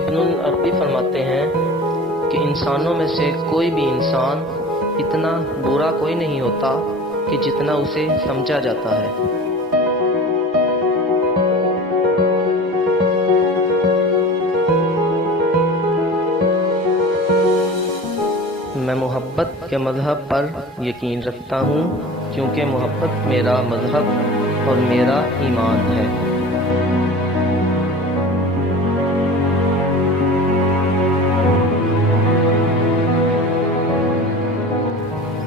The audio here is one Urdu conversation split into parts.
ابن العربی فرماتے ہیں کہ انسانوں میں سے کوئی بھی انسان اتنا برا کوئی نہیں ہوتا کہ جتنا اسے سمجھا جاتا ہے۔ میں محبت کے مذہب پر یقین رکھتا ہوں کیونکہ محبت میرا مذہب اور میرا ایمان ہے۔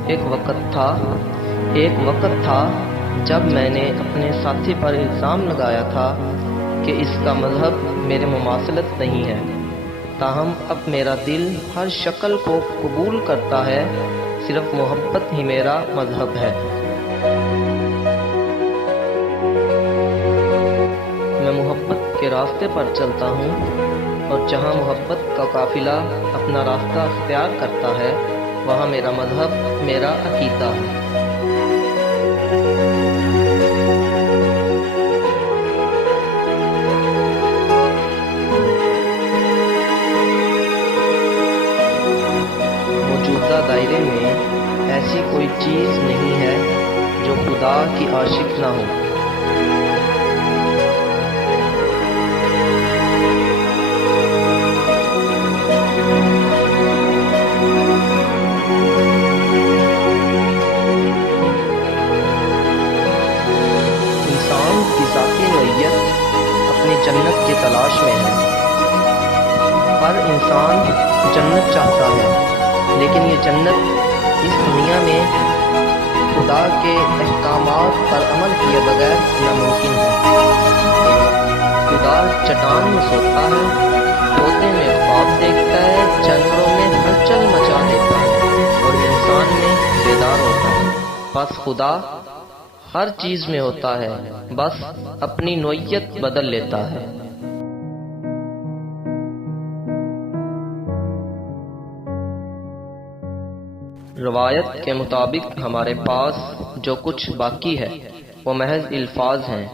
ایک وقت تھا جب میں نے اپنے ساتھی پر الزام لگایا تھا کہ اس کا مذہب میرے مماثلت نہیں ہے، تاہم اب میرا دل ہر شکل کو قبول کرتا ہے، صرف محبت ہی میرا مذہب ہے۔ میں محبت کے راستے پر چلتا ہوں اور جہاں محبت کا قافلہ اپنا راستہ اختیار کرتا ہے وہاں میرا مذہب میرا عقیدہ ہے۔ موجودہ دائرے میں ایسی کوئی چیز نہیں ہے جو خدا کی عاشق نہ ہو۔ ذاتی نوعیت اپنی جنت کی تلاش میں ہے۔ ہر انسان جنت چاہتا ہے، لیکن یہ جنت اس دنیا میں خدا کے احکامات پر عمل کیے بغیر ناممکن ہے۔ خدا چٹان میں سوتا ہے، پودے میں خواب دیکھتا ہے، جانوروں میں ہلچل مچا دیتا ہے اور انسان میں بیدار ہوتا ہے۔ بس خدا ہر چیز میں ہوتا ہے، بس اپنی نوعیت بدل لیتا ہے۔ روایت کے مطابق ہمارے پاس جو کچھ باقی ہے وہ محض الفاظ ہیں،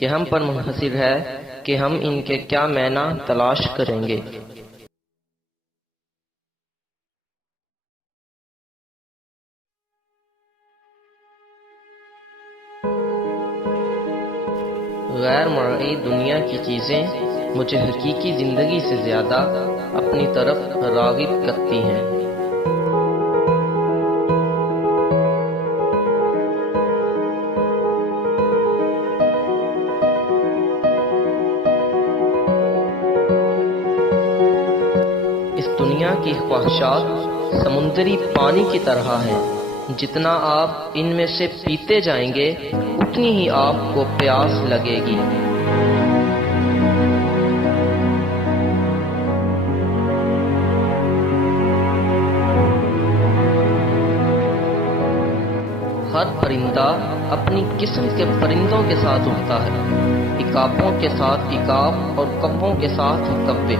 یہ ہم پر منحصر ہے کہ ہم ان کے کیا معنی تلاش کریں گے۔ غیر مرئی دنیا کی چیزیں مجھے حقیقی زندگی سے زیادہ اپنی طرف راغب کرتی ہیں۔ اس دنیا کی خواہشات سمندری پانی کی طرح ہیں، جتنا آپ ان میں سے پیتے جائیں گے اتنی ہی آپ کو پیاس لگے گی۔ ہر پرندہ اپنی قسم کے پرندوں کے ساتھ اڑتا ہے، عقابوں کے ساتھ عقاب اور کبوں کے ساتھ کبے۔